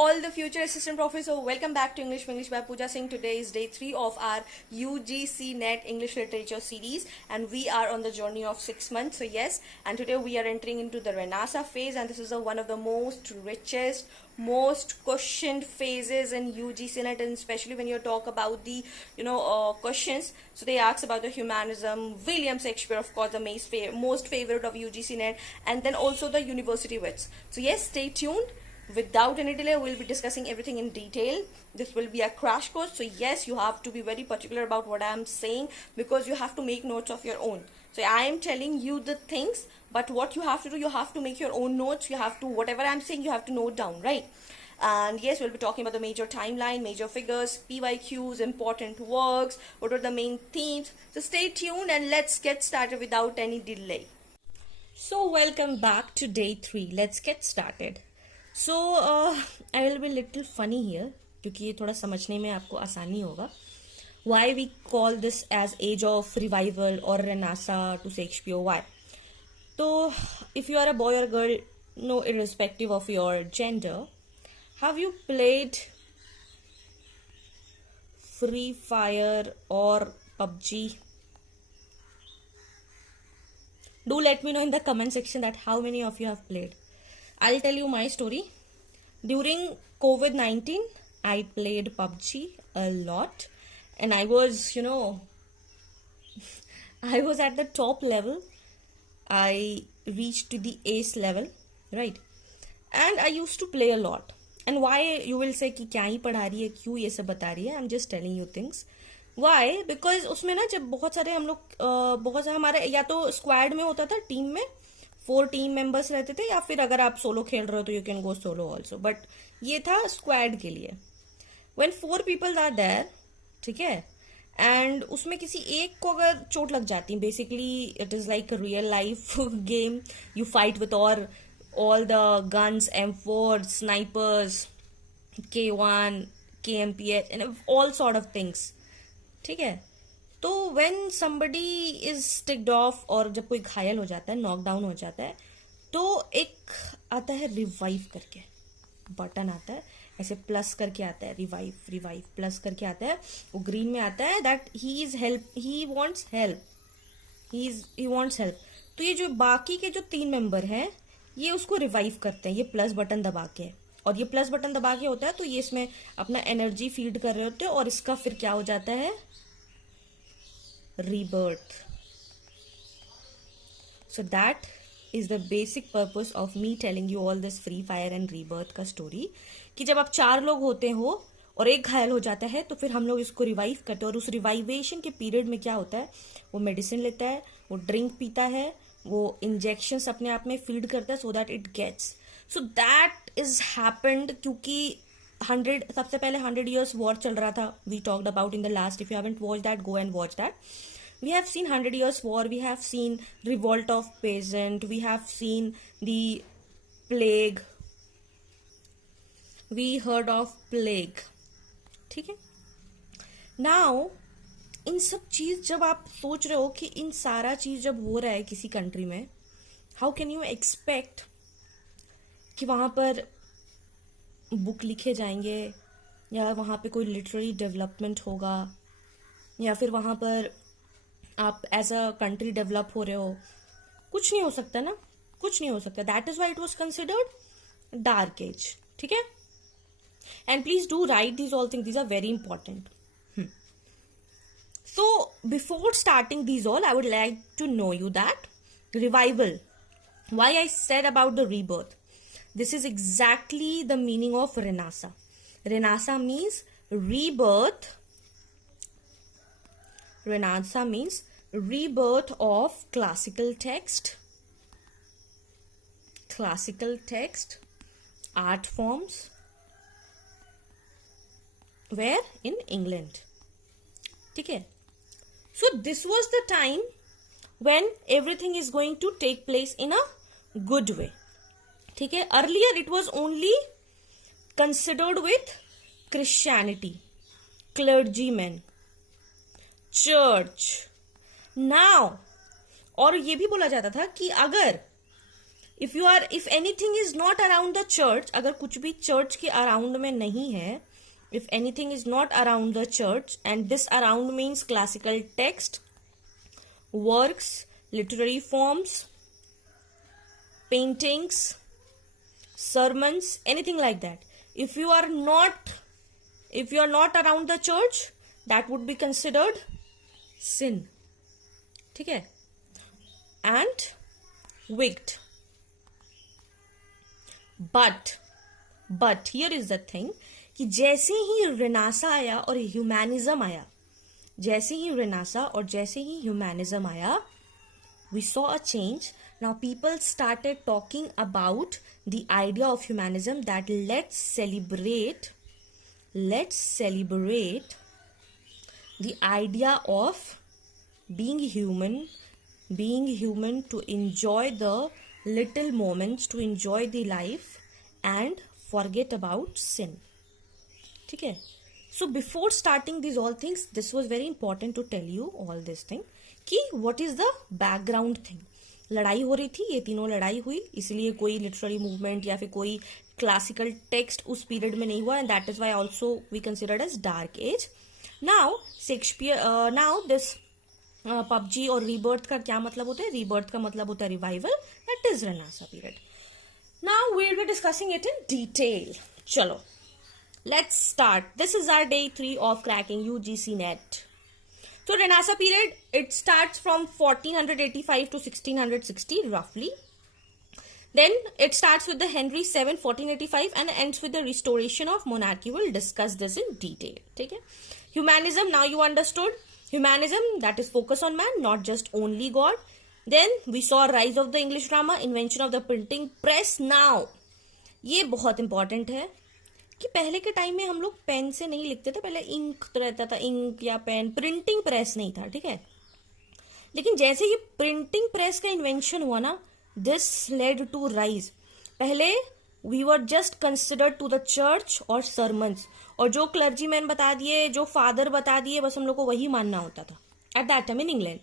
all the future assistant professors, welcome back to English by Pooja Singh. Today is day 3 of our UGC NET English Literature series, and we are on the journey of 6 months. So yes, and today we are entering into the Renassa phase, and this is one of the most richest, most questioned phases in UGC NET, and especially when you talk about the questions. So they ask about the humanism, William Shakespeare, of course, the most favorite of UGC NET, and then also the university wits. So yes, stay tuned. Without any delay, we'll be discussing everything in detail. This will be a crash course, so yes, you have to be very particular about what I am saying, because you have to make notes of your own. So I am telling you the things, but what you have to do, you have to make your own notes. You have to, whatever I'm saying, you have to note down, right? And yes, we'll be talking about the major timeline, major figures, PYQs, important works, what are the main themes. So stay tuned and let's get started without any delay. So welcome back to day 3. Let's get started. So I will be little funny here, क्योंकि ये थोड़ा समझने में आपको आसानी होगा. Why we call this as age of revival or Renassa to Shakespeare? Why? So if you are a boy or girl, no, irrespective of your gender, have you played Free Fire or PUBG? Do let me know in the comment section that how many of you have played. I'll tell you my story. During COVID-19, I played PUBG a lot, and I was, I was at the top level. I reached to the ace level, right? And I used to play a lot. And why you will say कि क्या ही पढ़ा रही है, क्यों ये सब बता रही है? I'm just telling you things. Why? Because उसमें ना जब बहुत सारे हम लोग बहुत सारे हमारे या तो स्क्वाड में होता था, टीम में 4 टीम मेंबर्स रहते थे, या फिर अगर आप सोलो खेल रहे हो तो you can go solo also, but ये था स्क्वाड के लिए. व्हेन 4 पीपल आर देयर, ठीक है, एंड उसमें किसी एक को अगर चोट लग जाती है, basically it is like real life game. You fight with all the guns, M4, snipers, K1, KMPH and all sort of things, ठीक है. तो when somebody is ticked off, और जब कोई घायल हो जाता है, नॉकडाउन हो जाता है, तो एक आता है रिवाइव करके बटन आता है, ऐसे प्लस करके आता है, रिवाइव प्लस करके आता है, वो ग्रीन में आता है दैट ही वांट्स हेल्प. तो ये जो बाकी के जो 3 मेंबर हैं, ये उसको रिवाइव करते हैं, ये प्लस बटन दबा के, और ये प्लस बटन दबा के होता है, तो ये इसमें अपना एनर्जी फीड कर रहे होते हैं, और इसका फिर क्या हो जाता है, rebirth. So that is the basic purpose of me telling you all this Free Fire and rebirth का story, कि जब आप 4 लोग होते हो और एक घायल हो जाता है, तो फिर हम लोग इसको रिवाइव करते हैं, और उस रिवाइवेशन के पीरियड में क्या होता है, वो मेडिसिन लेता है, वो ड्रिंक पीता है, वो इंजेक्शंस अपने आप में फीड करता है, so that it gets. So that is happened क्योंकि सबसे पहले 100 years वॉर चल रहा था. We talked about in the last. If you haven't watch that, go and watch that. We have seen 100 years war, we have seen revolt of peasant, we have seen the plague, we heard of plague, ठीक है. Now इन सब चीज जब आप सोच रहे हो कि इन सारा चीज जब हो रहा है किसी कंट्री में, हाउ कैन यू एक्सपेक्ट कि वहां पर बुक लिखे जाएंगे, या वहां पे कोई लिटरेरी डेवलपमेंट होगा, या फिर वहां पर आप एज अ कंट्री डेवलप हो रहे हो? कुछ नहीं हो सकता ना, कुछ नहीं हो सकता. That is why it was considered dark age, ठीक है. And please do write these all things, these are very important. So before starting these all, I would like to know you that revival, why I said about the rebirth, this is exactly the meaning of Renassa. Renassa means rebirth. Renassa means rebirth of classical text, art forms, where in England, ठीक है. So this was the time when everything is going to take place in a good way, ठीक है. Earlier it was only considered with Christianity, clergymen, church. Now, और ये भी बोला जाता था कि अगर if anything is not around the church, अगर कुछ भी चर्च के अराउंड में नहीं है, if anything is not around the church, and this around means classical text, works, literary forms, paintings, sermons, anything like that. If you are not around the church, that would be considered sin. ठीक है? And wicked. But here is the thing कि जैसे ही Renaissance आया और humanism आया, we saw a change. Now people started talking about the idea of humanism, that let's celebrate the idea of being human, to enjoy the little moments, to enjoy the life and forget about sin. ठीक है? So before starting these all things, this was very important to tell you all this thing कि what is the background thing. लड़ाई हो रही थी, ये तीनों लड़ाई हुई, इसलिए कोई लिटरेरी मूवमेंट या फिर कोई क्लासिकल टेक्स्ट उस पीरियड में नहीं हुआ, and that is why also we considered as dark age. Now Shakespeare, now this पबजी और रीबर्थ का क्या मतलब होता है? रीबर्थ का मतलब होता है revival, that is renaissance period. Now we will be discussing it in detail. चलो, let's start. This is our day 3 of cracking UGC net. So Renaissance period, it starts from 1485 to 1660 roughly. Then it starts with the Henry VII 1485 and ends with the restoration of monarchy. We'll discuss this in detail. Okay? Humanism, now you understood. Humanism, that is focus on man, not just only God. Then we saw rise of the English drama, invention of the printing press. Now, ये बहुत important है कि पहले के time में हम लोग pen से नहीं लिखते थे, पहले इंक रहता था, इंक या पेन, प्रिंटिंग प्रेस नहीं था. ठीक है? लेकिन जैसे ये प्रिंटिंग प्रेस का इन्वेंशन हुआ ना, दिस लेड टू राइज. पहले we were just considered to the church और सरमन्स, और जो क्लर्जी मैन बता दिए, जो फादर बता दिए, बस हम लोग को वही मानना होता था at that time in England.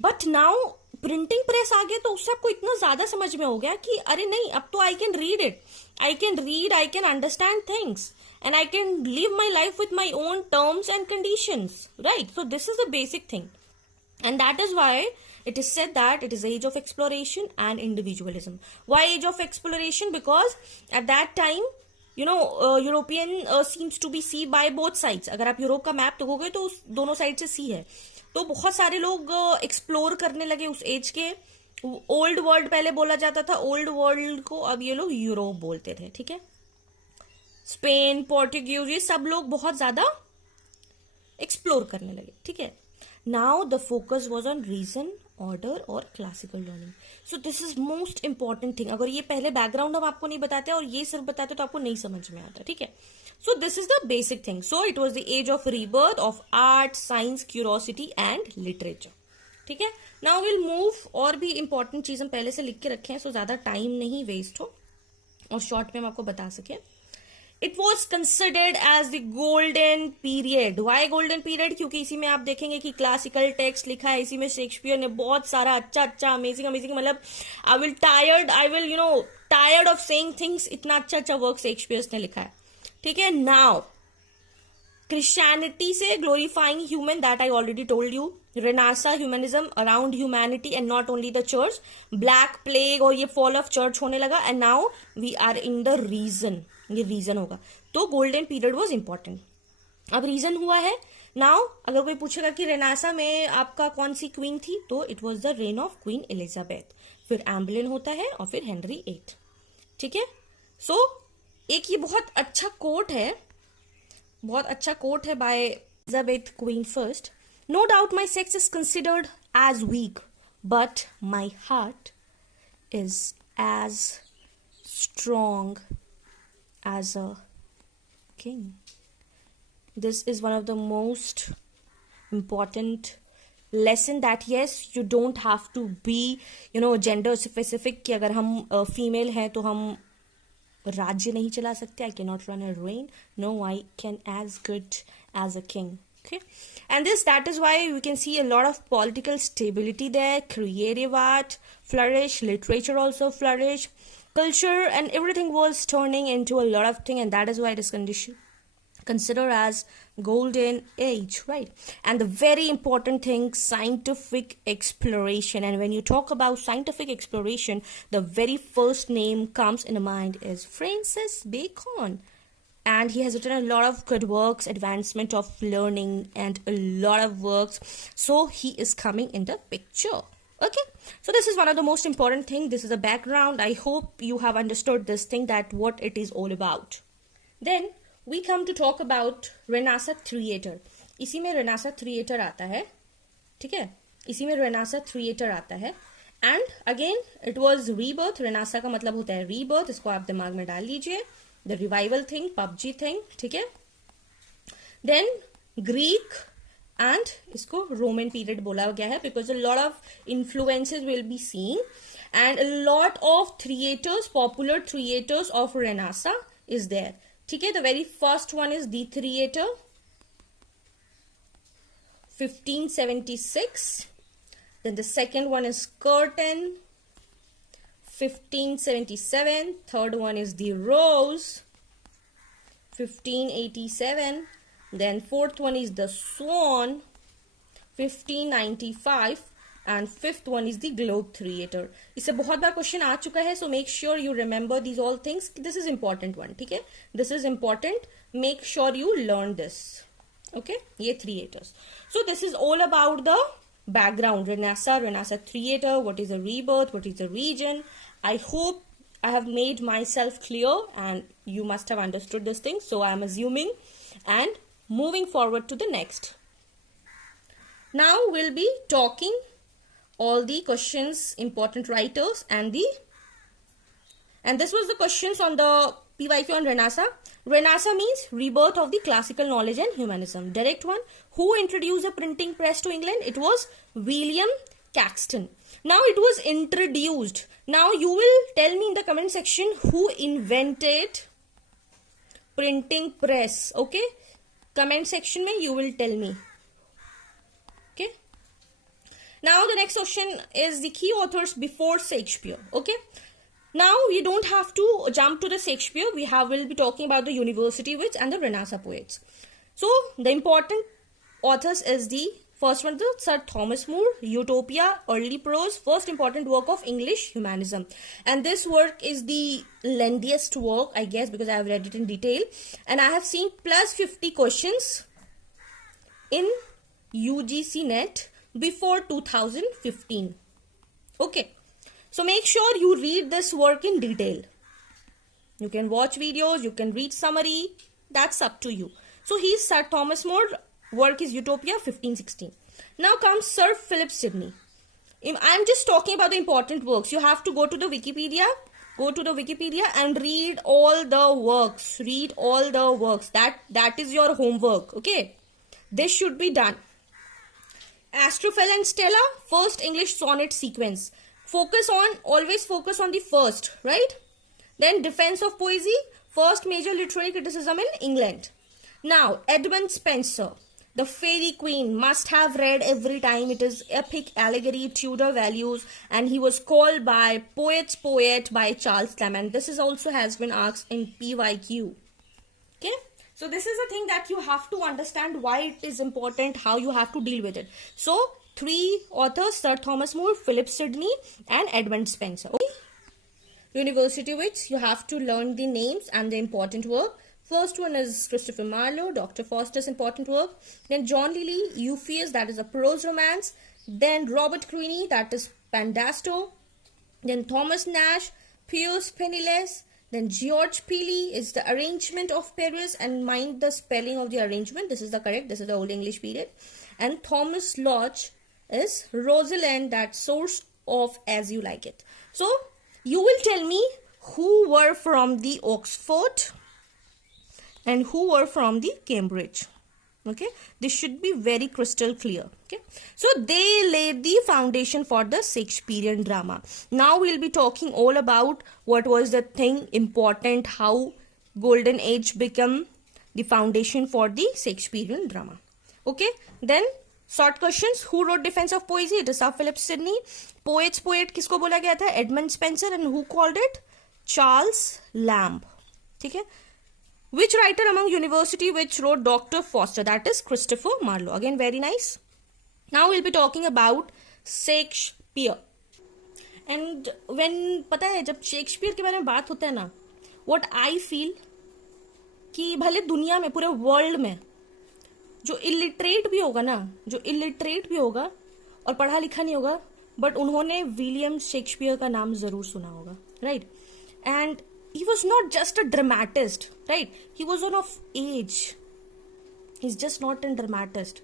But now printing press आ गया तो उससे आपको इतना ज्यादा समझ में हो गया कि अरे नहीं, अब तो I can read it, I can understand things, and I can live my life with my own terms and conditions, right? So this is the basic thing, and that is why it is said that it is age of exploration and individualism. Why age of exploration? Because at that time, you know, European seems to be sea by both sides. अगर आप Europe का map देखोगे तो उस दोनों side से सी है, तो बहुत सारे लोग एक्सप्लोर करने लगे उस एज के. ओल्ड वर्ल्ड पहले बोला जाता था, ओल्ड वर्ल्ड को अब ये लोग यूरोप बोलते थे. ठीक है? स्पेन, पोर्टुगीज, ये सब लोग बहुत ज्यादा एक्सप्लोर करने लगे. ठीक है? Now the focus was on reason, order और classical learning. So this is most important thing. अगर ये पहले बैकग्राउंड हम आपको नहीं बताते और ये सिर्फ बताते तो आपको नहीं समझ में आता. ठीक है? So this is the basic thing. So it was the age of rebirth of art, science, curiosity and literature. ठीक है? Now we'll move. और भी important चीज हम पहले से लिख के रखे हैं, so ज्यादा टाइम नहीं वेस्ट हो और शॉर्ट में हम आपको बता सके. It was considered as the golden period. Why golden period? क्योंकि इसी में आप देखेंगे कि क्लासिकल टेक्स्ट लिखा है, इसी में शेक्सपियर ने बहुत सारा अच्छा अमेजिंग मतलब I will tired of saying things. इतना अच्छा वर्क शेक्सपियर ने लिखा है. ठीक है? नाउ क्रिश्चियनिटी से glorifying human, that I already told you. Renaissance humanism around humanity and not only the church. Black plague और ये फॉल ऑफ चर्च होने लगा, and now we are in the reason. ये रीजन होगा, तो golden period was important. अब reason हुआ है. नाउ अगर कोई पूछेगा कि रेनेसां में आपका कौन सी क्वीन थी, तो it was the rain of queen Elizabeth, फिर एम्बलिन होता है और फिर हेनरी 8. ठीक है? सो एक ये बहुत अच्छा कोट है by Elizabeth queen first. No doubt my sex is considered as weak, but my heart is as strong as a king. This is one of the most important lesson that yes, you don't have to be gender specific कि अगर हम female हैं तो हम राज्य नहीं चला सकते. I cannot run a reign. No, I can as good as a king. Okay, and that is why we can see a lot of political stability there, creative art flourish, literature also flourish, culture and everything was turning into a lot of things, and that is why it is considered as golden age, right? And the very important thing, scientific exploration. And when you talk about scientific exploration, the very first name comes in the mind is Francis Bacon, and he has written a lot of good works, advancement of learning and a lot of works, so he is coming in the picture. Okay, so this is one of the most important thing. This is a background. I hope you have understood this thing, that what it is all about. Then we come to talk about Renaissance theater. इसी में Renaissance theater आता है, ठीक है, इसी में Renaissance theater आता है. And again it was rebirth. Renaissance का मतलब होता है rebirth, इसको आप दिमाग में डाल लीजिए. The revival thing, PUBG thing, ठीक है. Then Greek and इसको Roman period बोला गया है because a lot of influences will be seen, and a lot of theaters, popular theaters of Renaissance is there. ठीक है, the very first one is the theater, 1576. Then the second one is Curtain, 1577. Third one is the Rose, 1587. Then fourth one is the Swan, 1595. And fifth one is the Globe Theatre. इससे बहुत बार question आ चुका है, so make sure you remember these all things. This is important one, ठीक है, this is important, make sure you learn this. Okay, ये theaters. So this is all about the background, Renaissance theater, what is a rebirth, what is a region. I hope I have made myself clear and you must have understood this thing, so I am assuming and moving forward to the next. Now we'll be talking all the questions, important writers, and this was the questions on the PYQ on Renaissance. Renaissance means rebirth of the classical knowledge and humanism. Direct one. Who introduced the printing press to England? It was William Caxton. Now it was introduced. Now you will tell me in the comment section who invented printing press. Okay, comment section mein you will tell me. Okay. Now the next question is the key authors before Shakespeare. Okay. Now we don't have to jump to the Shakespeare. We'll be talking about the university wits and the Renaissance poets. So the important authors is the first one, the Sir Thomas More, Utopia, Early Prose, first important work of English humanism. And this work is the lengthiest work, I guess, because I have read it in detail. And I have seen plus 50 questions in UGC net before 2015. Okay, so make sure you read this work in detail. You can watch videos, you can read summary, that's up to you. So he's Sir Thomas More, work is Utopia, 1516. Now comes Sir Philip Sidney. I'm just talking about the important works. You have to go to the Wikipedia, and read all the works. That is your homework. Okay, this should be done. Astrophel and Stella, first English sonnet sequence. Always focus on the first, right? Then Defense of Poesy, first major literary criticism in England. Now Edmund Spenser, The Fairy Queen, must have read every time. It is epic allegory, Tudor values, and he was called by poet's poet by Charles Lamb. This is also has been asked in PYQ. Okay. So this is a thing that you have to understand why it is important, how you have to deal with it. So three authors, Sir Thomas More, Philip Sidney, and Edmund Spenser. Okay? University wits, you have to learn the names and the important work. First one is Christopher Marlowe, Dr. Faustus, important work. Then John Lilly, Euphues, that is a prose romance. Then Robert Greene, that is Pandasto. Then Thomas Nash, Pius Penniless. Then George Peele is the arrangement of Paris, and mind the spelling of the arrangement. This is the correct, this is the Old English period. And Thomas Lodge is Rosalind, that source of As You Like It. So you will tell me who were from the Oxford and who were from the Cambridge. Okay, this should be very crystal clear. Okay, so they laid the foundation for the Shakespearean drama. Now we'll be talking all about what was the thing important, how Golden Age became the foundation for the Shakespearean drama. Okay, then short questions. Who wrote Defense of Poesy? It is Sir Philip Sidney. Poet किसको बोला गया था? Edmund Spenser. And who called it? Charles Lamb. ठीक है. Which writer among university which wrote Dr. Foster? That is Christopher Marlowe. Again, very nice. Now we'll be talking about Shakespeare. And when पता है जब Shakespeare के बारे में बात होता है ना, what I feel कि भले दुनिया में पूरे वर्ल्ड में जो इलिटरेट भी होगा ना, जो इलिटरेट भी होगा और पढ़ा लिखा नहीं होगा, बट उन्होंने विलियम शेक्सपियर का नाम जरूर सुना होगा, right. And he was not just a dramatist, right, he was on of age. He is just not an dramatist.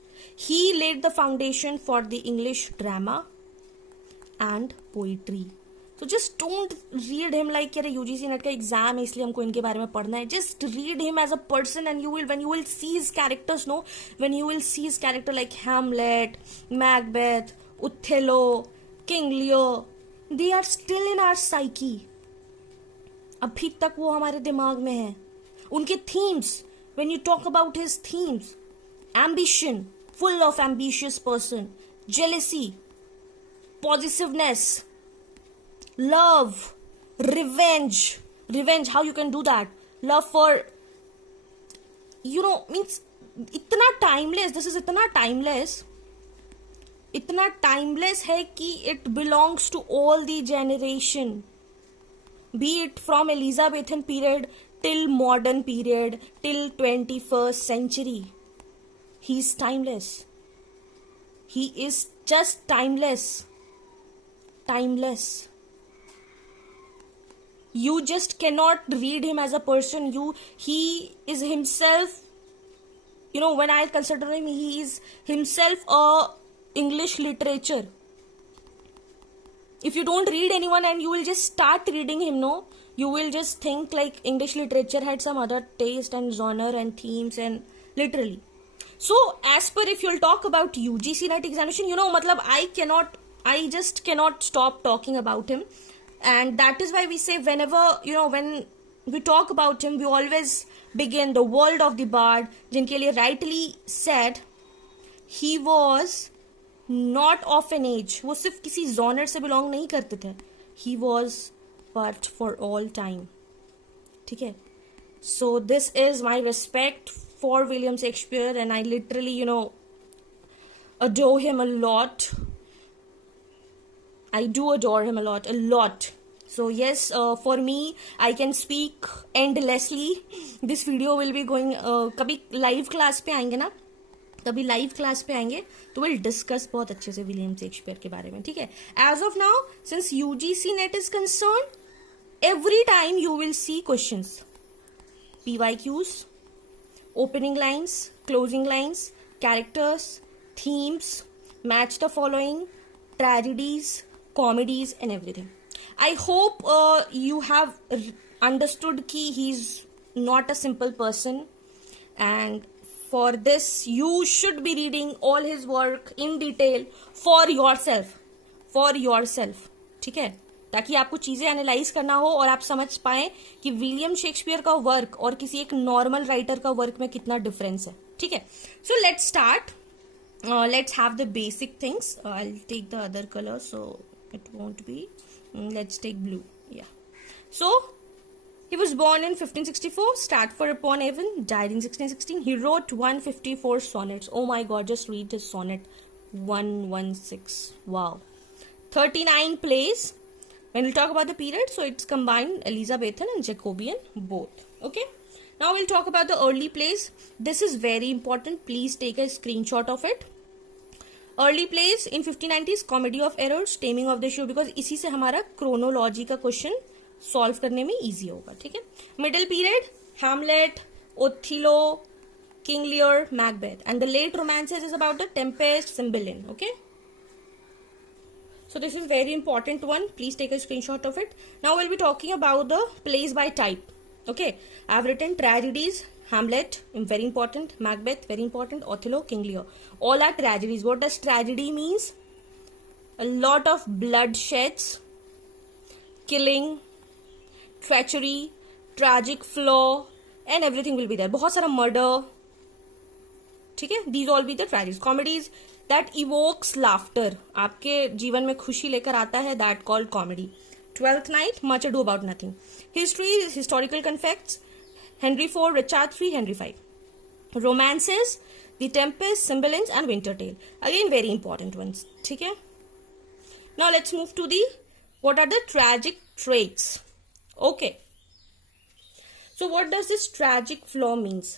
He led the foundation for the English drama and poetry. So just don't read him like यार UGC NET का exam है इसलिए हमको इनके बारे में पढ़ना है. Just read him as a person and when you will see his characters, no, when you will see his character like Hamlet, Macbeth, Othello, King Lear, they are still in our psyche. अभी तक वो हमारे दिमाग में है. उनके themes, when you talk about his themes, ambition, full of ambitious person, jealousy, possessiveness, love, revenge, how you can do that, love for, means इतना timeless, this is इतना timeless है कि it belongs to all the generation, be it from Elizabethan period till modern period till 21st century. He is timeless. He is just timeless. You just cannot read him as a person. He is himself, when I consider him, he is himself a English literature. If you don't read anyone and you will just start reading him, no, you will just think like English literature had some other taste and genre and themes and literally. So as per, if you'll talk about UGC NET examination, matlab I just cannot stop talking about him. And that is why we say whenever, when we talk about him, we always begin the world of the bard, जिनके लिए rightly said, he was not of an age. वो सिर्फ किसी genre से belong नहीं करते थे. He was but for all time. ठीक है? So this is my respect for William Shakespeare, and I literally, adore him a lot. I do adore him a lot. So yes, for me, I can speak endlessly. This video will be going, कभी live class पे आएंगे ना, कभी live class पे आएंगे तो we'll discuss बहुत अच्छे से विलियम शेक्सपियर के बारे में, ठीक है. As of now, since UGC NET is concerned, every time you will see questions, PYQs, opening lines, closing lines, characters, themes, match the following, tragedies, comedies and everything. I hope you have understood कि he's not a simple person, and for this you should be reading all his work in detail for yourself, ठीक है, ताकि आपको चीजें analyse करना हो और आप समझ पाए कि विलियम शेक्सपियर का वर्क और किसी एक नॉर्मल राइटर का वर्क में कितना डिफरेंस है, ठीक है. So let's start. Let's have the basic things. I'll take the other color so it won't be. Let's take blue. Yeah. So he was born in 1564, Stratford-upon-Avon, died in 1616. He wrote 154 sonnets. Oh my God, just read his sonnet 116. Wow. 39 plays. When we talk about the period, so it's combined Elizabethan and Jacobean both. Okay. Now we'll talk about the early plays. This is very important. Please take a screenshot of it. Early plays in 1590s, Comedy of Errors, Taming of the Shrew, because इसी से हमारा chronology का question solve करने में easy होगा, ठीक है. Middle period, Hamlet, Othello, King Lear, Macbeth, and the late romances is about the Tempest, Cymbeline. Okay. So this is very important one. Please take a screenshot of it. Now we'll be talking about the plays by type. Okay, I have written tragedies, Hamlet, very important, Macbeth, very important, Othello, King Lear. All are tragedies. What does tragedy means? A lot of bloodsheds, killing, treachery, tragic flaw, and everything will be there. बहुत सारा murder, ठीक है, these all be the tragedies. Comedies that evokes laughter, आपके जीवन में खुशी लेकर आता है, that called comedy. Twelfth Night, Much Ado About Nothing. History, historical conflicts, Henry four, Richard three, Henry five. Romances, the Tempest, Cymbeline and Winter Tale, again very important ones. ठीक है, now let's move to the what are the tragic traits. Okay, so what does this tragic flaw means?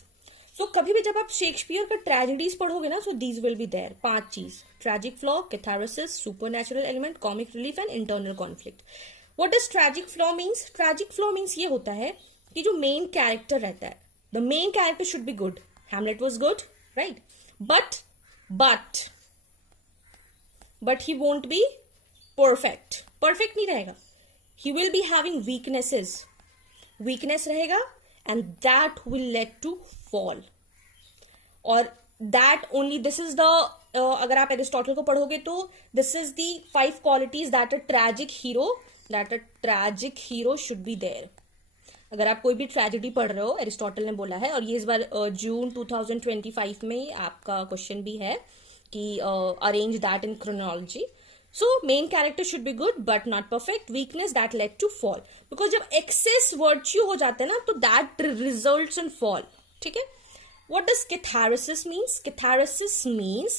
So कभी भी जब आप Shakespeare का tragedies पढ़ोगे ना, so these will be there. 5 चीज: tragic flaw, catharsis, supernatural element, comic relief and internal conflict. What does tragic flaw means? Tragic flaw means ये होता है कि जो मेन कैरेक्टर रहता है, the main character should be good. Hamlet was good, right? But he won't be perfect. Perfect नहीं रहेगा. He will be having weaknesses, weakness रहेगा, and that will lead to fall. और that only, this is the, अगर आप Aristotle को पढ़ोगे तो this is the 5 qualities that a tragic hero should be there. अगर आप कोई भी ट्रेजेडी पढ़ रहे हो, एरिस्टोटल ने बोला है, और ये इस बार जून 2025 में आपका क्वेश्चन भी है कि arrange that in chronology. So main character should be good but not perfect. Weakness that led to fall. Because जब excess virtue हो जाता है ना, तो that results in fall. ठीक है? What does catharsis means? Catharsis means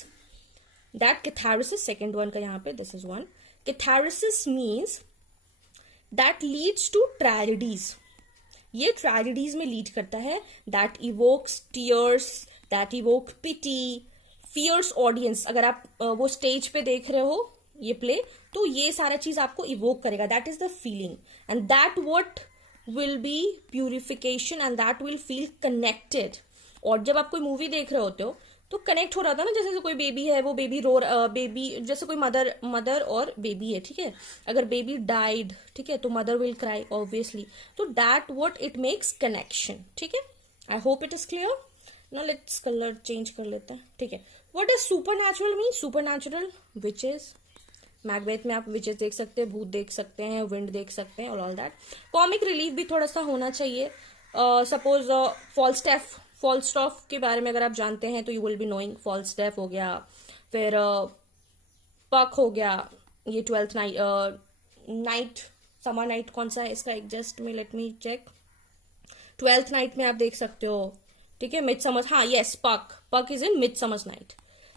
that catharsis, second one का यहाँ पे, this is one. Catharsis means that leads to tragedies. ये tragedies में lead करता है. That evokes tears, that evoke pity, fierce audience. अगर आप वो stage पे देख रहे हो ये प्ले, तो ये सारा चीज आपको इवोक करेगा. That is the feeling, and that what will be purification, and that will feel connected. और जब आप कोई मूवी देख रहे होते हो तो कनेक्ट हो रहा था ना, जैसे कोई बेबी है, वो बेबी बेबी, जैसे कोई मदर और बेबी है, ठीक है, अगर बेबी डाइड, ठीक है, तो मदर विल क्राई ऑब्वियसली. तो that what it makes connection. ठीक है, I hope it is clear. Now let's colour change कर लेते हैं. ठीक है, what is super natural mean? Super natural witches, Macbeth में आप विचेस देख सकते हैं, भूत देख सकते हैं, विंड देख सकते हैं, और ऑल दैट. कॉमिक रिलीफ भी थोड़ा सा होना चाहिए. सपोज फॉल्स्टॉफ के बारे में अगर आप जानते हैं तो यू विल बी नोइंग. फॉल्स्टॉफ हो गया, फिर पक हो गया, ये ट्वेल्थ नाइट, समर नाइट कौन सा है इसका, जस्ट में let me check. Twelfth night में आप देख सकते हो. ठीक है, मिडसमर्स, हाँ yes, puck is in midsummer's night.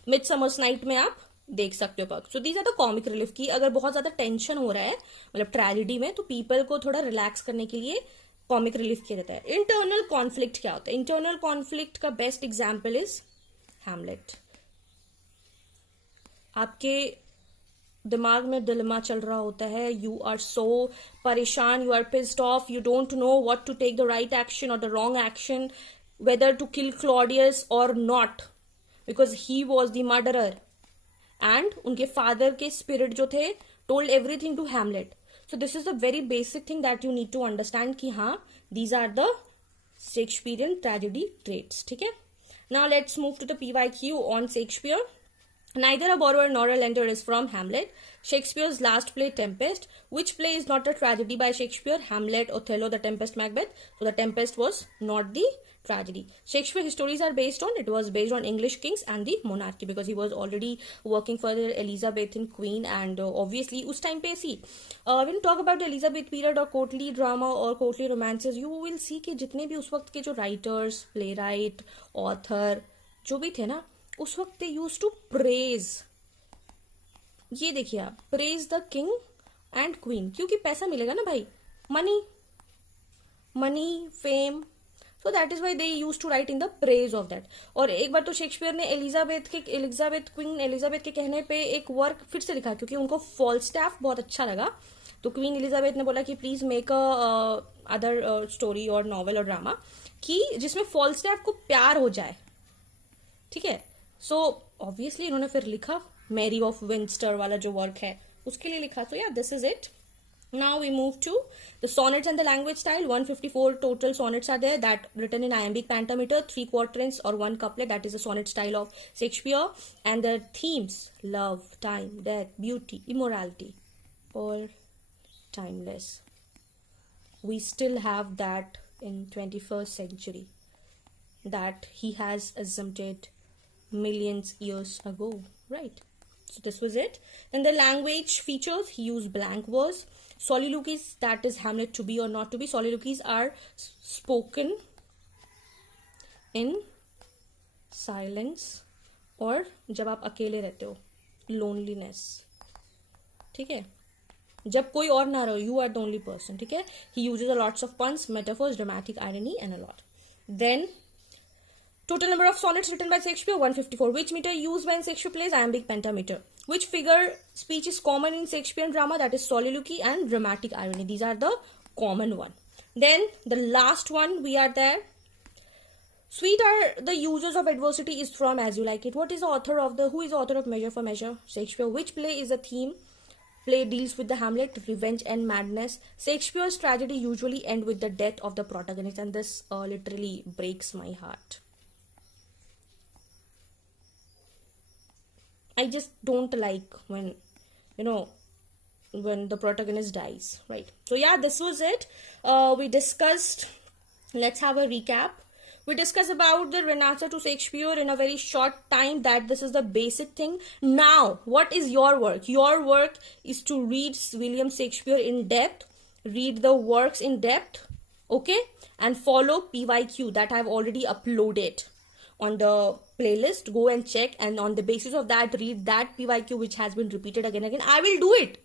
Midsummer's night में आप देख सकते हो puck. So these are the comic relief की अगर बहुत ज्यादा टेंशन हो रहा है, मतलब ट्रेजेडी में, तो पीपल को थोड़ा रिलैक्स करने के लिए कॉमिक रिलीफ किया जाता है. इंटरनल कॉन्फ्लिक्ट क्या होता है? इंटरनल कॉन्फ्लिक्ट का बेस्ट एग्जाम्पल इज हैमलेट. आपके दिमाग में डिलेमा चल रहा होता है, यू आर सो परेशान, you are pissed off, you don't know what to take the right action और the wrong action, whether to kill Claudius और not, because he was the murderer. And उनके father के spirit जो थे told everything to Hamlet. So this is the very basic thing that you need to understand कि हाँ, these are the Shakespearean tragedy traits. ठीक है, now let's move to the PYQ on Shakespeare. Neither a borrower nor a lender is from Hamlet. Shakespeare's last play, Tempest. Which play is not a tragedy by Shakespeare? Hamlet, Othello, The Tempest, Macbeth. So The Tempest was not the tragedy. Shakespeare's stories are based on, it was based on English kings and the monarchy, because he was already working for the Elizabethan queen, and obviously उस time पे see when you talk about the Elizabeth period or courtly drama or courtly romances, you will see कि जितने भी उस वक्त के जो writers, playwright, author जो भी थे ना, उस वक्त दे यूज टू प्रेज, ये देखिए आप, praise the king and queen, क्योंकि पैसा मिलेगा ना भाई, money fame, so that is why they use to write in the praise of that. और एक बार तो शेक्सपियर ने क्वीन एलिजाबेथ के कहने पे एक वर्क फिर से लिखा, क्योंकि उनको फॉल्स्टैफ बहुत अच्छा लगा, तो क्वीन एलिजाबेथ ने बोला कि प्लीज मेक अदर स्टोरी और नॉवेल और ड्रामा कि जिसमें फॉल्स्टैफ को प्यार हो जाए. ठीक है, सो ऑब्वियसली इन्होंने फिर लिखा मैरी ऑफ विंस्टर वाला जो वर्क है, उसके लिए लिखा. तो या this is it. Now we move to the sonnets and the language style. 154 total sonnets are there that written in iambic pentameter, 3 quatrains or 1 couplet. That is the sonnet style of Shakespeare. And the themes: love, time, death, beauty, immorality, all timeless. We still have that in 21st century, that he has assumed millions years ago, right? So this was it. Then the language features, he used blank verse. Soliloquies, that is Hamlet to be or not to be. Soliloquies are spoken in silence और जब आप अकेले रहते हो, loneliness, ठीक है, जब कोई और ना रहो, you are the only person, ठीक है. He uses a lots of puns, metaphors, dramatic irony and a lot. Then total number of sonnets written by Shakespeare, 154. Which meter used when Shakespeare plays? Iambic pentameter. Which figure speech is common in Shakespearean drama? That is soliloquy and dramatic irony. These are the common one. Then the last one we are there. Sweet are the uses of adversity is from As You Like It. Who is the author of Measure for Measure? Shakespeare. Which play is a theme? Play deals with the Hamlet, revenge and madness. Shakespeare's tragedy usually end with the death of the protagonist, and this literally breaks my heart. I just don't like when, when the protagonist dies, right? So yeah, this was it. We discussed, let's have a recap. We discussed about the Renaissance to Shakespeare in a very short time, that this is the basic thing. Now, what is your work? Your work is to read William Shakespeare in depth, read the works in depth, okay? And follow PYQ that I've already uploaded on the playlist. Go and check, and on the basis of that, read that PYQ which has been repeated again and again. I will do it.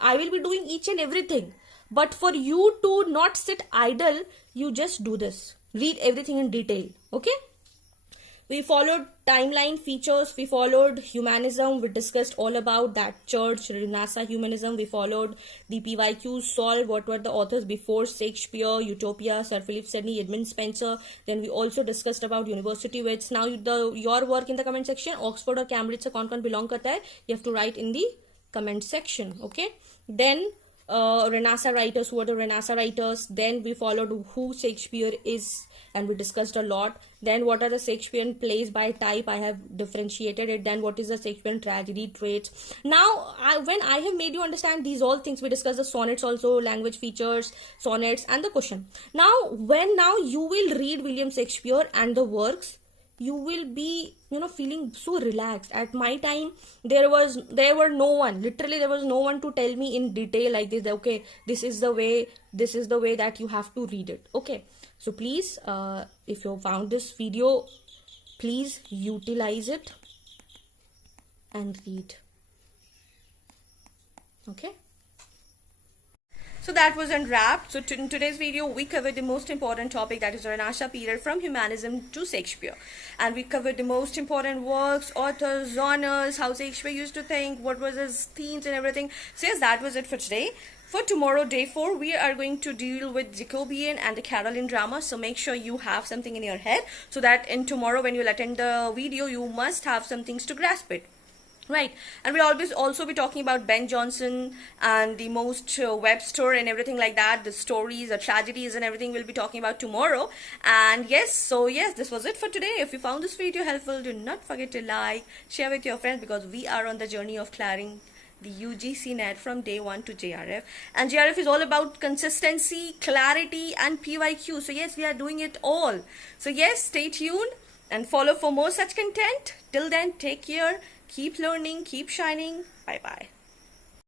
I will be doing each and everything. But for you to not sit idle, you just do this. Read everything in detail, okay? We followed timeline features, we followed humanism, we discussed all about that church, Renaissance humanism, we followed the PYQs, solved what were the authors before Shakespeare, Utopia, Sir Philip Sidney, Edmund Spencer. Then we also discussed about university wits. Now your work in the comment section, Oxford or Cambridge se kaun belong karta hai, you have to write in the comment section, okay? Then Renaissance writers, who are the Renaissance writers. Then we followed who Shakespeare is, and we discussed a lot. Then what are the Shakespearean plays by type? I have differentiated it. Then what is the Shakespearean tragedy traits? Now, when I have made you understand these all things, we discussed the sonnets also, language features, sonnets, and the question. Now you will read William Shakespeare and the works, you will be, feeling so relaxed. At my time, there were no one, literally there was no one to tell me in detail like this, okay, this is the way that you have to read it, okay? So please, if you found this video, please utilize it and read, okay? So that was unwrapped. So in today's video, we covered the most important topic, that is the Renaissance period from humanism to Shakespeare. And we covered the most important works, authors, genres, how Shakespeare used to think, what was his themes and everything. So yes, that was it for today. For tomorrow, day 4, we are going to deal with Jacobean and the Caroline drama. So make sure you have something in your head, so that in tomorrow when you will attend the video, you must have some things to grasp it. Right, and we'll always also be talking about Ben Jonson and the most Webster and everything like that, the stories, the tragedies and everything we'll be talking about tomorrow. And yes, so yes, this was it for today. If you found this video helpful, do not forget to like, share with your friends, because we are on the journey of clearing the UGC net from day 1 to JRF. And JRF is all about consistency, clarity and PYQ. So yes, we are doing it all. So yes, stay tuned and follow for more such content. Till then, take care. Keep learning, keep shining. Bye-bye.